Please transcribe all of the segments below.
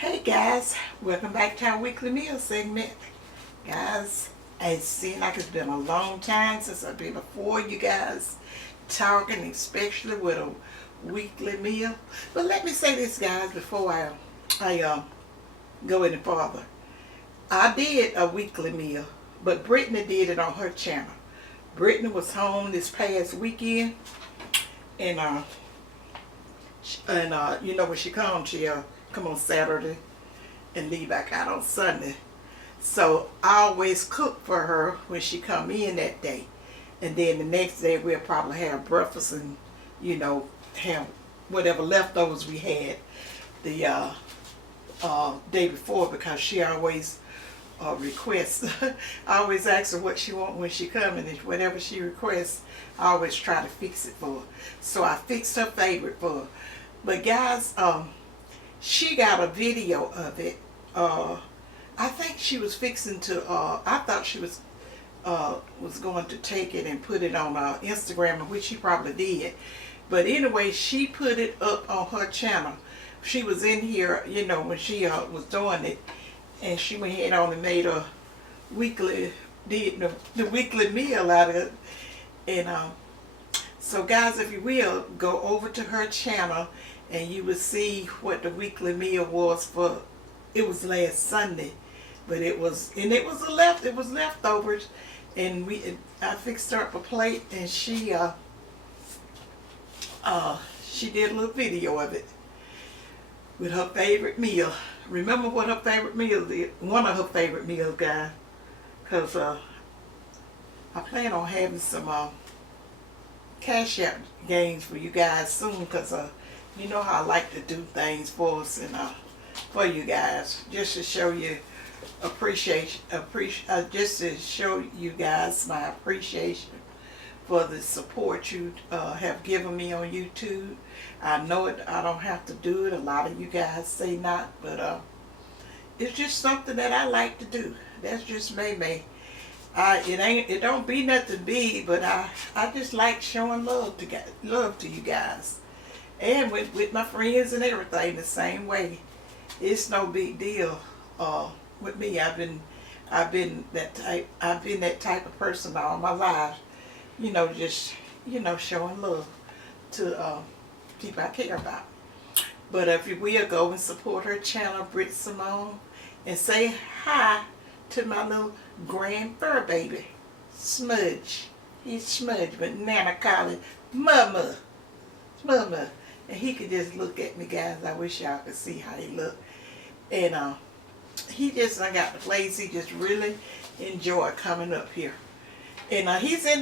Hey guys, welcome back to our weekly meal segment. Guys, it seems like it's been a long time since I've been before you guys talking, especially with a weekly meal. But let me say this, guys, before I go any farther. I did a weekly meal, but Brittany did it on her channel. Brittany was home this past weekend, and you know when she comes, she'll come on Saturday and leave back out on Sunday. So I always cook for her when she come in that day, and then the next day we'll probably have breakfast and have whatever leftovers we had the day before, because she always requests. I always ask her what she want when she come, and if whatever she requests, I always try to fix it for her. So I fixed her favorite for her. But guys, she got a video of it. I think she was fixing to. I thought she was going to take it and put it on Instagram, which she probably did. But anyway, she put it up on her channel. She was in here, when she was doing it, and she went ahead on and made a weekly, did the weekly meal out of it. And so guys, if you will, go over to her channel and you will see what the weekly meal was for. It was last Sunday, but it was leftovers, and I fixed her up a plate, and she did a little video of it with her favorite meal. Remember what her favorite meal is? One of her favorite meals, guys, because I plan on having some Cash App games for you guys soon, because you know how I like to do things for us and for you guys, just to show you appreciation, just to show you guys my appreciation for the support you have given me on YouTube. I know it. I don't have to do it. A lot of you guys say not, but it's just something that I like to do. That's just me. It don't be nothing big, but I just like showing love to you guys, and with my friends and everything the same way. It's no big deal with me. I've been that type of person all my life. Just showing love to people I care about. But if you will, go and support her channel, Britt Simone, and say hi to my little grand fur baby, Smudge. He's Smudge, but Nana call him Mama. Mama. And he could just look at me, guys. I wish y'all could see how he look. And he just got the place. He just really enjoyed coming up here. And he's in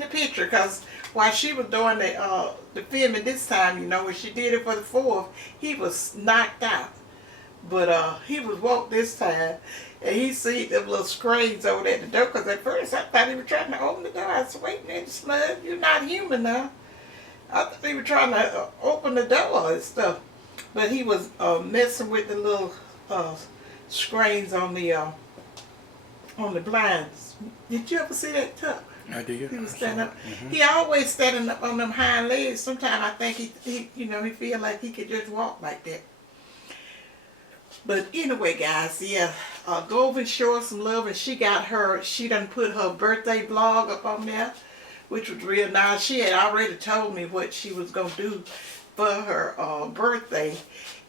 the picture, because while she was doing the filming this time, when she did it for the 4th, he was knocked out. But he was woke this time, and he see them little screens over there at the door, because at first I thought he was trying to open the door. I was waiting at the Smudge, you're not human now. I thought he was trying to open the door and stuff. But he was messing with the little screens on the blinds. Did you ever see that, Tuck? I did. He was standing up. He always standing up on them hind legs. Sometimes I think he feel like he could just walk like that. But anyway, guys, yeah, go over and show her some love. And she done put her birthday vlog up on there, which was real nice. She had already told me what she was going to do for her birthday.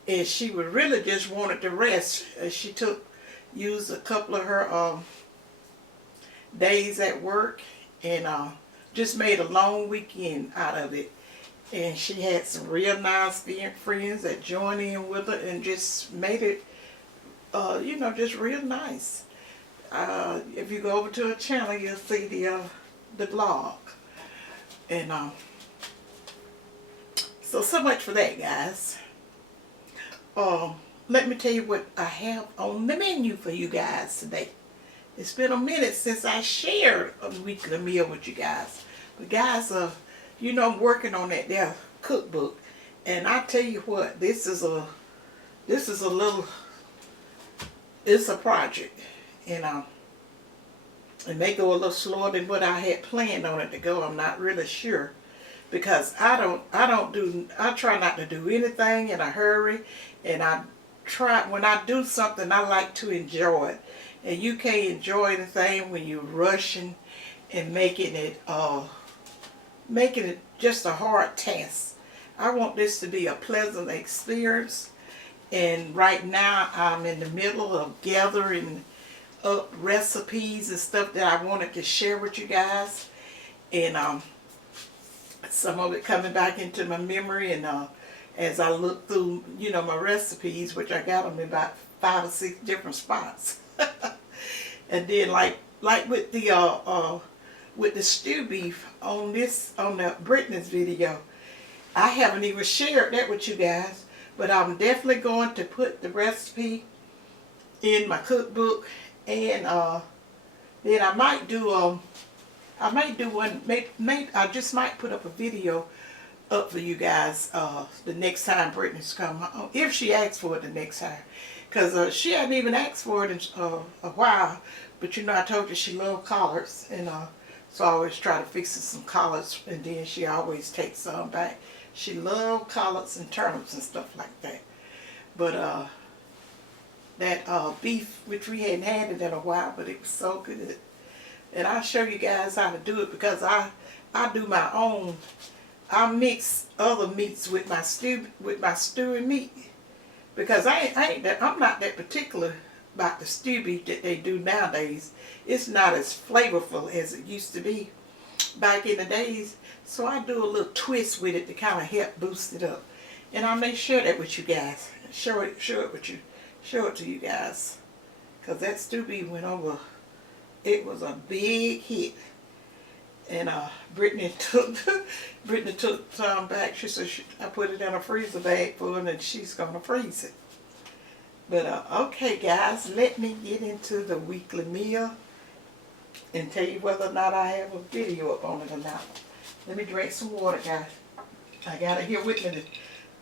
And she would really just wanted to rest. She used a couple of her days at work, and just made a long weekend out of it. And she had some real nice friends that joined in with her and just made it, just real nice. If you go over to her channel, you'll see the vlog. And so much for that, guys. Let me tell you what I have on the menu for you guys today. It's been a minute since I shared a weekly meal with you guys. But guys, I'm working on that there cookbook, and I tell you what, this is a project, and it may go a little slower than what I had planned on it to go. I'm not really sure, because I try not to do anything in a hurry, and try, when I do something, I like to enjoy it. And you can't enjoy anything when you're rushing and making it just a hard task. I want this to be a pleasant experience. And right now I'm in the middle of gathering up recipes and stuff that I wanted to share with you guys. And some of it coming back into my memory, and as I look through, you know, my recipes, which I got them in about 5 or 6 different spots. And then like with the stew beef on the Brittany's video, I haven't even shared that with you guys, but I'm definitely going to put the recipe in my cookbook. And then I might do one. Maybe I just might put up a video up for you guys the next time Brittany's come, if she asks for it the next time, because she hadn't even asked for it in a while. But you know, I told you she loved collards, and so I always try to fix her some collards, and then she always takes some back. She loved collards and turnips and stuff like that. But that beef, which we hadn't had it in a while, but it was so good. And I'll show you guys how to do it, because I do my own. I mix other meats with my stewing meat, because I'm not that particular about the stew beef that they do nowadays. It's not as flavorful as it used to be back in the days. So I do a little twist with it to kind of help boost it up. And I'll make sure that with you guys. Show it to you guys, because that stew beef went over. It was a big hit. And Brittany took some back. She said I put it in a freezer bag for her, and she's gonna freeze it. But okay, guys, let me get into the weekly meal and tell you whether or not I have a video up on it or not. Let me drink some water, guys. I got it here with me.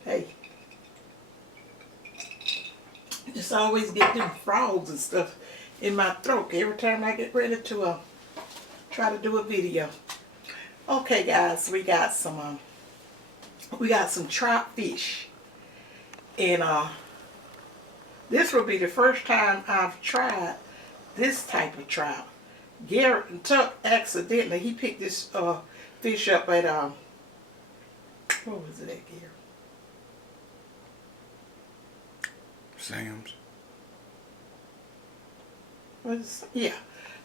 Hey, just always get them frogs and stuff in my throat every time I get ready to try to do a video. Okay, guys, we got some trout fish, and this will be the first time I've tried this type of trout. Garrett Tuck accidentally, he picked this fish up at what was it at, Garrett? Sam's. Yeah.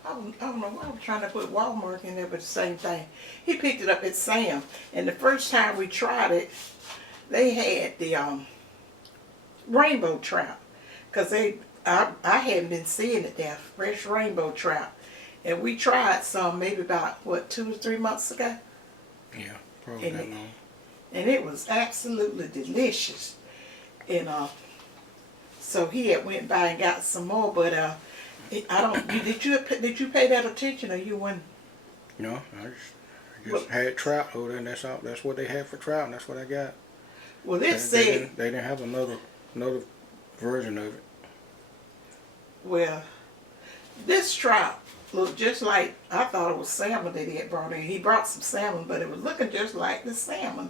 I don't know why I'm trying to put Walmart in there, but the same thing. He picked it up at Sam, and the first time we tried it, they had the rainbow trout, because I hadn't been seeing it there, fresh rainbow trout, and we tried some maybe about what 2 or 3 months ago. Yeah, probably that long. And it was absolutely delicious, and so he had went by and got some more, but did you pay that attention, or you wouldn't? No, I just had trout over there, and that's what they had for trout, and that's what I got. Well, they didn't have another version of it. Well, this trout looked just like, I thought it was salmon that he had brought in. He brought some salmon, but it was looking just like the salmon.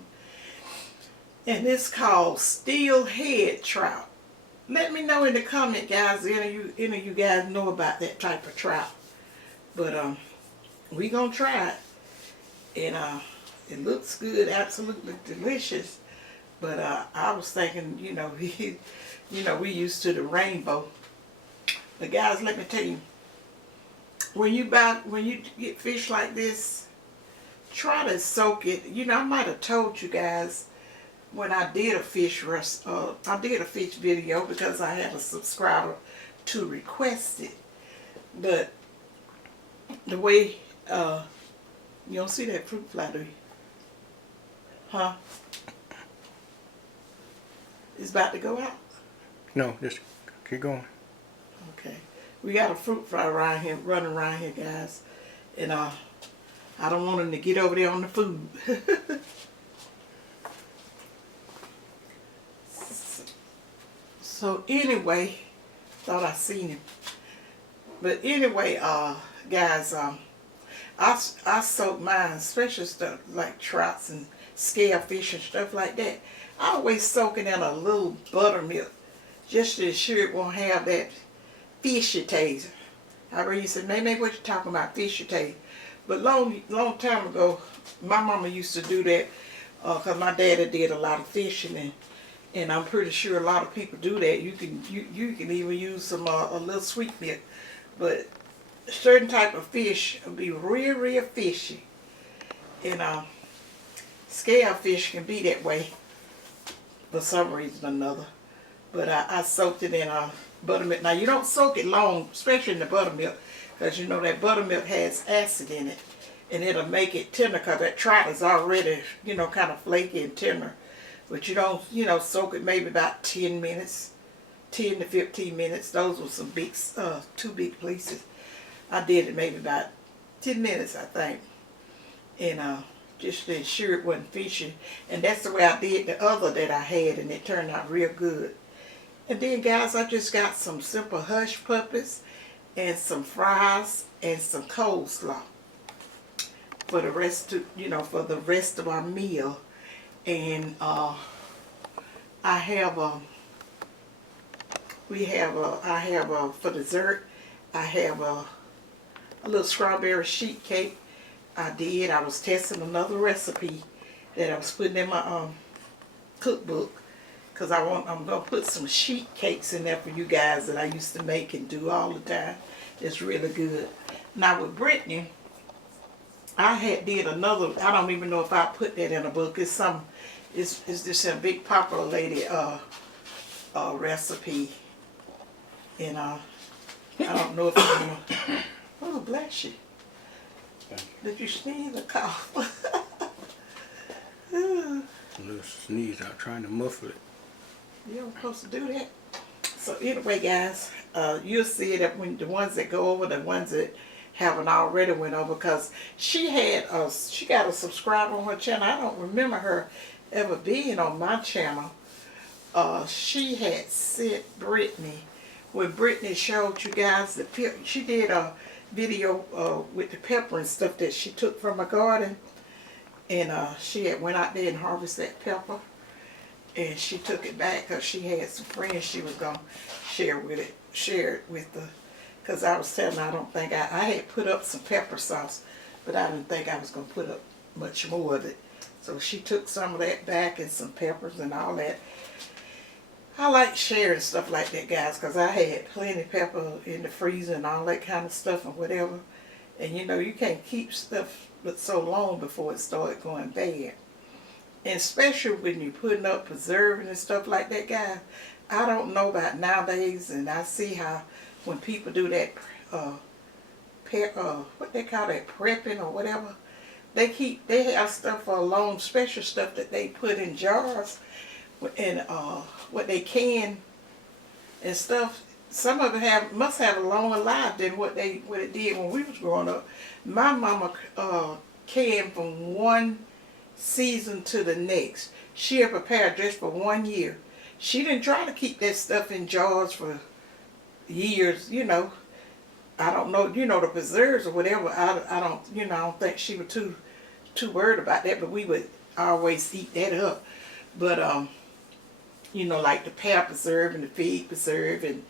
And it's called steelhead trout. Let me know in the comment, guys, any of you guys know about that type of trout. But we gonna try it, and it looks good, absolutely delicious. But I was thinking, we used to the rainbow. But guys, let me tell you, when you get fish like this, try to soak it. I might have told you guys when I did a fish video, because I had a subscriber to request it. But the way you don't see that fruit fly, do you? Huh? It's about to go out? No, just keep going. Okay. We got a fruit fly running around here, guys. And I don't want him to get over there on the food. So anyway, thought I seen him. But anyway, guys, I soak mine, especially stuff like trouts and scalefish and stuff like that. I always soak it in a little buttermilk. just to ensure it won't have that fishy taste. I heard you said, maybe what you talking about, fishy taste. But long time ago, my mama used to do that because my daddy did a lot of fishing, and I'm pretty sure a lot of people do that. You can even use some a little sweet milk, but certain type of fish will be real fishy, and scale fish can be that way for some reason or another. But I soaked it in buttermilk. Now you don't soak it long, especially in the buttermilk, because you know that buttermilk has acid in it, and it'll make it tender because that trout is already, you know, kind of flaky and tender. But you don't, you know, soak it maybe about 10 minutes, 10 to 15 minutes. Those were some big, 2 big pieces. I did it maybe about 10 minutes, I think, and just to ensure it wasn't fishy. And that's the way I did the other that I had, and it turned out real good. And then, guys, I just got some simple hush puppies and some fries and some coleslaw for the rest of, you know, for the rest of our meal. And I have for dessert, I have a little strawberry sheet cake. I was testing another recipe that I was putting in my cookbook, because I'm gonna put some sheet cakes in there for you guys that I used to make and do all the time. It's really good. Now with Brittany, I did another. I don't even know if I put that in a book. It's just a big popular lady recipe, and I don't know if you're gonna. Oh, bless you. Did you sneeze or cough? A little sneeze. I'm trying to muffle it. You're supposed to do that. So anyway, guys, you'll see that when the ones that go over, the ones that haven't already went over, because she got a subscriber on her channel. I don't remember her ever being on my channel. She had sent Brittany, when Brittany showed you guys she did a video with the pepper and stuff that she took from her garden, and she had went out there and harvested that pepper, and she took it back because she had some friends she was gonna share it with the, because I was telling her I don't think I had put up some pepper sauce, but I didn't think I was gonna put up much more of it. So she took some of that back and some peppers and all that. I like sharing stuff like that, guys, because I had plenty of pepper in the freezer and all that kind of stuff and whatever. And you know, you can't keep stuff but so long before it started going bad. And especially when you're putting up preserving and stuff like that, guys. I don't know about nowadays, and I see how when people do that, what they call that, prepping or whatever, they have stuff for a long, special stuff that they put in jars and what they can and stuff. Some of it must have a longer life than what it did when we was growing up. My mama canned from one season to the next. She had prepared just for 1 year. She didn't try to keep that stuff in jars for years, you know. I don't know, you know, the preserves or whatever. I don't, you know, I don't think she was too worried about that, but we would always eat that up. But you know, like the pear preserve and the fig preserve and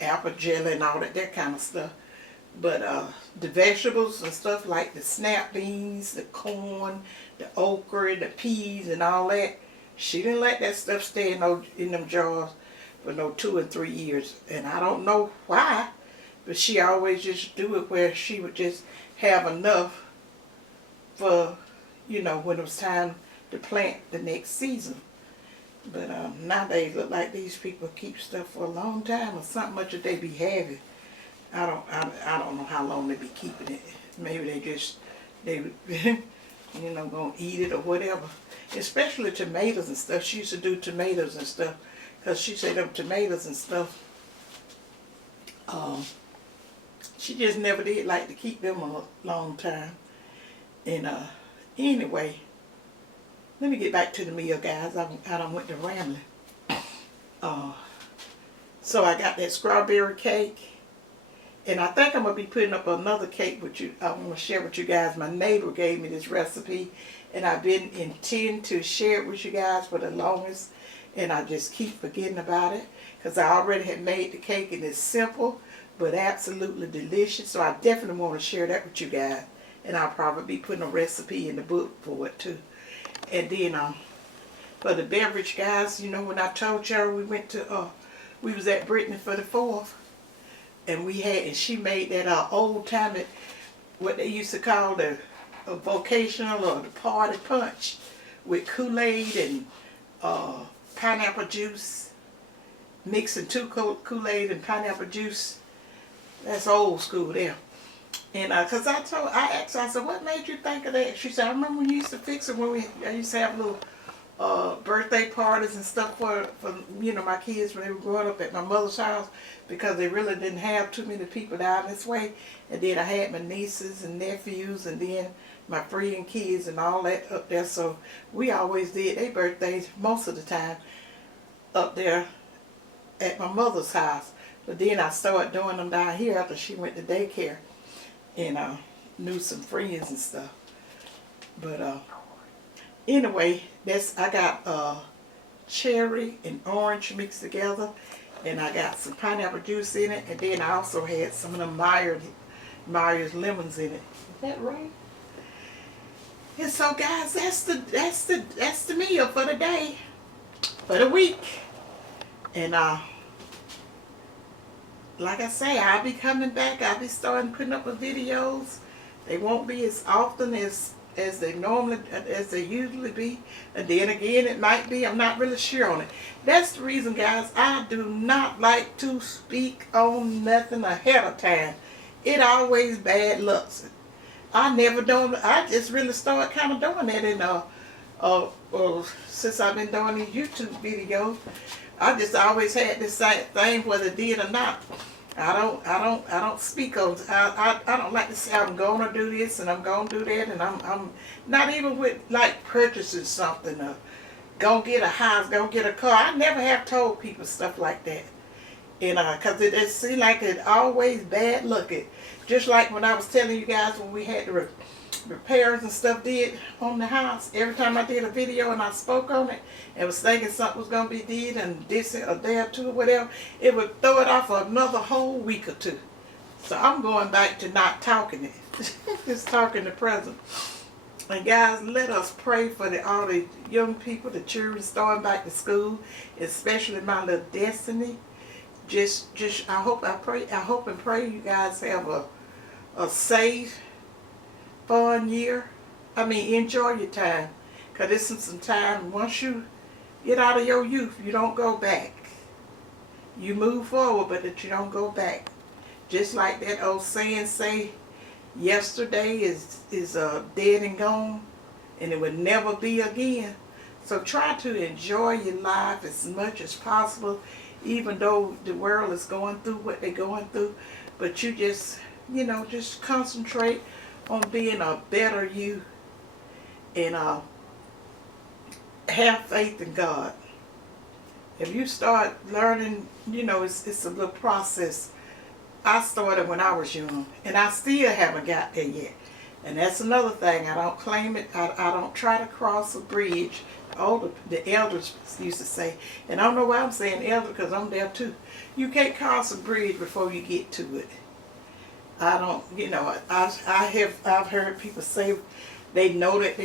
apple jelly and all that kind of stuff. But the vegetables and stuff like the snap beans, the corn, the okra, the peas and all that, she didn't let that stuff stay in them jars for no 2 and 3 years. And I don't know why, but she always just do it where she would just have enough for, you know, when it was time to plant the next season. But nowadays, look like these people keep stuff for a long time or something much that they be having. I don't know how long they be keeping it. Maybe they you know, gonna eat it or whatever. Especially tomatoes and stuff. She used to do tomatoes and stuff, because she said them tomatoes and stuff, she just never did like to keep them a long time. And anyway, let me get back to the meal, guys. I done went to rambling. So I got that strawberry cake. And I think I'm going to be putting up another cake with you. I want to share with you guys. My neighbor gave me this recipe, and I've been intending to share it with you guys for the longest. and I just keep forgetting about it because I already had made the cake, and it's simple but absolutely delicious. So I definitely want to share that with you guys, and I'll probably be putting a recipe in the book for it too. And then for the beverage, guys, you know, when I told y'all we was at Brittany for the 4th, and she made that old timey, what they used to call the vocational or the party punch with Kool-Aid and pineapple juice, mixing 2 Kool-Aid and pineapple juice. That's old school there. And cause I asked her, I said, what made you think of that? She said, I remember when you used to fix it when I used to have little birthday parties and stuff for you know, my kids when they were growing up at my mother's house, because they really didn't have too many people down this way. And then I had my nieces and nephews, and then my friend kids and all that up there. So we always did their birthdays most of the time up there at my mother's house. But then I started doing them down here after she went to daycare, and knew some friends and stuff. But anyway, I got cherry and orange mixed together, and I got some pineapple juice in it, and then I also had some of the Myers lemons in it. Is that right? And so, guys, that's the meal for the day, for the week. And like I say, I'll be coming back. I'll be starting putting up the videos. They won't be as often as they usually be. And then again, it might be. I'm not really sure on it. That's the reason, guys. I do not like to speak on nothing ahead of time. It always bad luck. I never done. I just really started kind of doing that in since I've been doing these YouTube videos. I just always had this same thing, whether it did or not. I don't speak on. I don't like to say I'm gonna do this and I'm gonna do that, and I'm not even with like purchasing something or gonna get a house, gonna get a car. I never have told people stuff like that, and cause it seemed like it always bad luck. It just like when I was telling you guys when we had the repairs and stuff did on the house. Every time I did a video and I spoke on it and was thinking something was going to be did and this a day or two or whatever, it would throw it off for another whole week or two. So I'm going back to not talking it. Just talking the present. And guys, let us pray for all the young people, the children starting back to school, especially my little Destiny. I hope and pray you guys have a safe, fun year. I mean, enjoy your time, because this is some time. Once you get out of your youth, you don't go back. You move forward, but that you don't go back. Just like that old saying say, yesterday is dead and gone, and it will never be again. So try to enjoy your life as much as possible, even though the world is going through what they're going through. But you just, just concentrate on being a better you, and have faith in God. If you start learning, it's a little process. I started when I was young, and I still haven't got there yet. And that's another thing. I don't claim it. I don't try to cross a bridge. The elders used to say, and I don't know why I'm saying elder, because I'm there too. You can't cross a bridge before you get to it. I don't, I've heard people say they know that.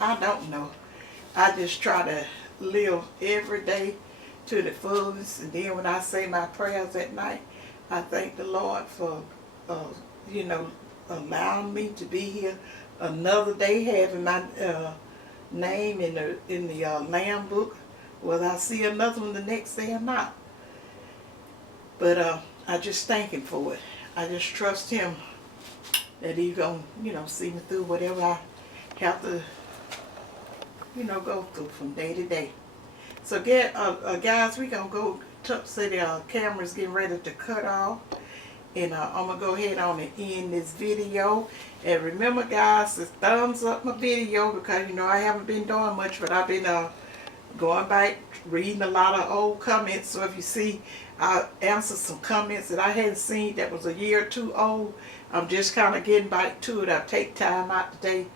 I don't know. I just try to live every day to the fullest, and then when I say my prayers at night, I thank the Lord for, allowing me to be here another day, having my name in the Lamb book, whether I see another one the next day or not. But I just thank Him for it. I just trust Him that He's going to see me through whatever I have to, go through from day to day. So guys, we're going to go say the camera's getting ready to cut off. And I'm going to go ahead on and end this video. And remember, guys, to thumbs up my video, because, I haven't been doing much, but I've been going back, reading a lot of old comments. So if you see, I answered some comments that I hadn't seen that was a year or two old. I'm just kind of getting back to it. I take time out today,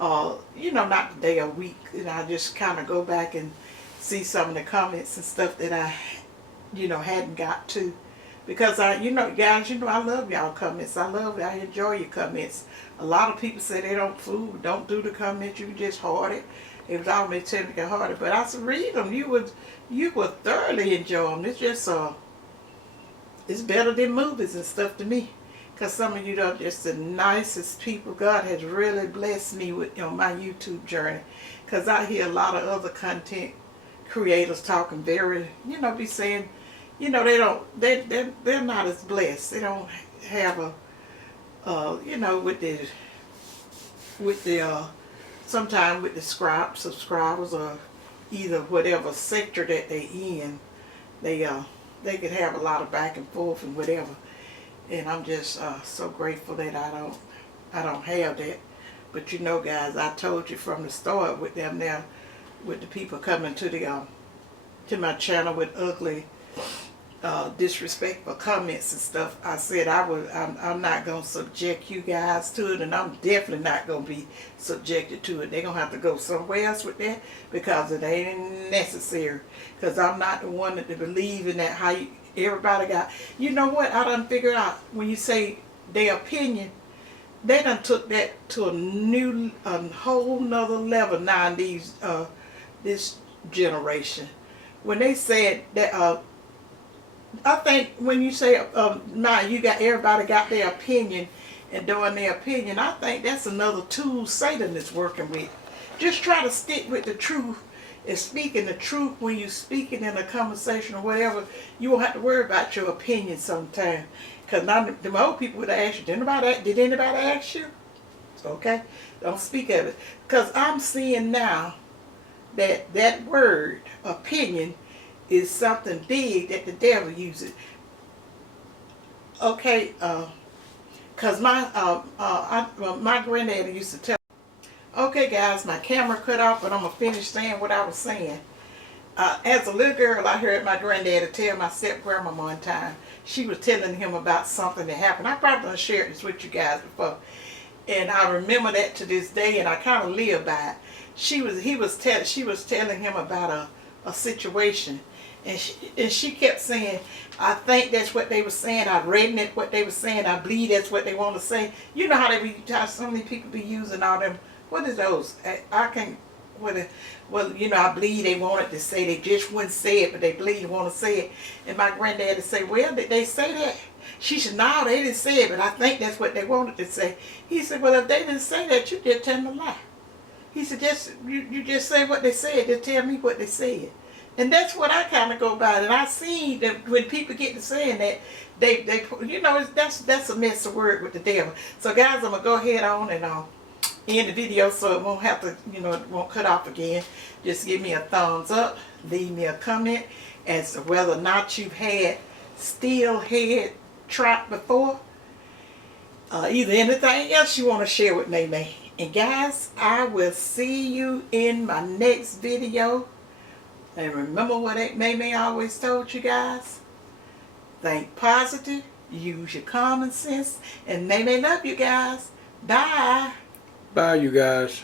not today, a week. And I just kind of go back and see some of the comments and stuff that I, hadn't got to. Because guys, I love y'all comments. I enjoy your comments. A lot of people say they don't do the comments. You just hoard it. It was always telling me to hoard it. But I said, read them. You would thoroughly enjoy them. It's just, it's better than movies and stuff to me. Because some of you are just the nicest people. God has really blessed me with my YouTube journey. Because I hear a lot of other content creators talking very, be saying, they're not as blessed. They don't have with the sometimes with the subscribers or either whatever sector that they in, they could have a lot of back and forth and whatever. And I'm just so grateful that I don't have that. But guys, I told you from the start with them now, with the people coming to my channel with ugly, disrespectful comments and stuff. I said I'm not gonna subject you guys to it, and I'm definitely not gonna be subjected to it. They're gonna have to go somewhere else with that because it ain't necessary. Because I'm not the one that believe in that. Everybody got. You know what? I done figured out when you say their opinion, they done took that to a whole nother level now in this generation. When they said that, I think when you say everybody got their opinion and doing their opinion, I think that's another tool Satan is working with. Just try to stick with the truth and speaking the truth when you're speaking in a conversation or whatever. You won't have to worry about your opinion sometime. Because now the old people would ask you, did anybody ask you? Okay? Don't speak of it. Because I'm seeing now that word, opinion, is something big that the devil uses. Okay, because my granddaddy used to tell. Okay, guys, my camera cut off, but I'm going to finish saying what I was saying. As a little girl, I heard my granddaddy tell my step-grandma one time. She was telling him about something that happened. I probably done shared this with you guys before. And I remember that to this day, and I kind of live by it. She was telling him about a situation. And she kept saying, I think that's what they were saying. I read it, what they were saying. I believe that's what they want to say. You know how so many people be using all them. What is those? I can't. Well, I believe they wanted to say. They just wouldn't say it, but they believe they want to say it. And my granddaddy say, well, did they say that? She said, no, they didn't say it, but I think that's what they wanted to say. He said, well, if they didn't say that, you just tell them a lie. He said, you just say what they said. Just tell me what they said. And that's what I kind of go by. And I see that when people get to saying that, that's a mess of word with the devil. So guys, I'm going to go ahead on and end the video so it won't have to, it won't cut off again. Just give me a thumbs up. Leave me a comment as to whether or not you've still had trout before. Either anything else you want to share with me. And guys, I will see you in my next video. And remember what May always told you guys? Think positive, use your common sense, and May love you guys. Bye. Bye, you guys.